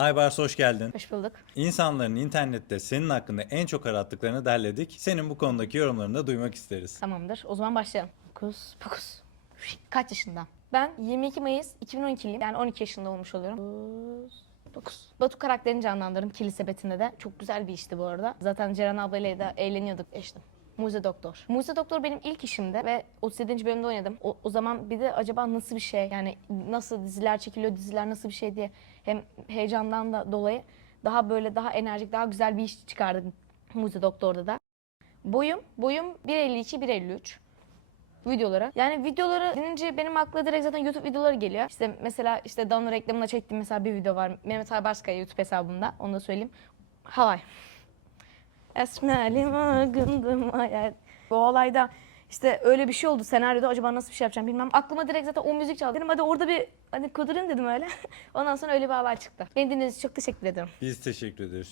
Aybars hoş geldin. Hoş bulduk. İnsanların internette senin hakkında en çok arattıklarını derledik. Senin bu konudaki yorumlarını da duymak isteriz. Tamamdır. O zaman başlayalım. Fokus, fokus. Kaç yaşında? Ben 22 Mayıs 2012'liyim. Yani 12 yaşında olmuş oluyorum. Fokus, Fokus. Batu karakterini canlandırdım kilise betinde de. Çok güzel bir işti bu arada. Zaten Ceren ablayla da eğleniyorduk işte. Muze Doktor. Muze Doktor benim ilk işimdi ve 37. bölümde oynadım. O, o zaman bir de acaba nasıl bir şey yani nasıl diziler çekiliyor, diziler nasıl bir şey diye hem heyecandan da dolayı daha böyle daha enerjik, daha güzel bir iş çıkardık Muze Doktor'da da. Boyum, boyum 1.52, 1.53 videoları. Yani videoları denince benim aklıma direkt zaten YouTube videoları geliyor. İşte mesela işte Danone reklamına çektiğim mesela bir video var. Mehmet Aybarskaya YouTube hesabımda. Onu da söyleyeyim. Halay. Esmelim agındım hayal. Bu olayda işte öyle bir şey oldu senaryoda acaba nasıl bir şey yapacağım bilmem. Aklıma direkt zaten o müzik çaldı. Dedim hadi orada bir hani kudurayım dedim öyle. Ondan sonra öyle bir olay çıktı. Beni dinlediğiniz çok teşekkür ederim. Biz teşekkür ederiz.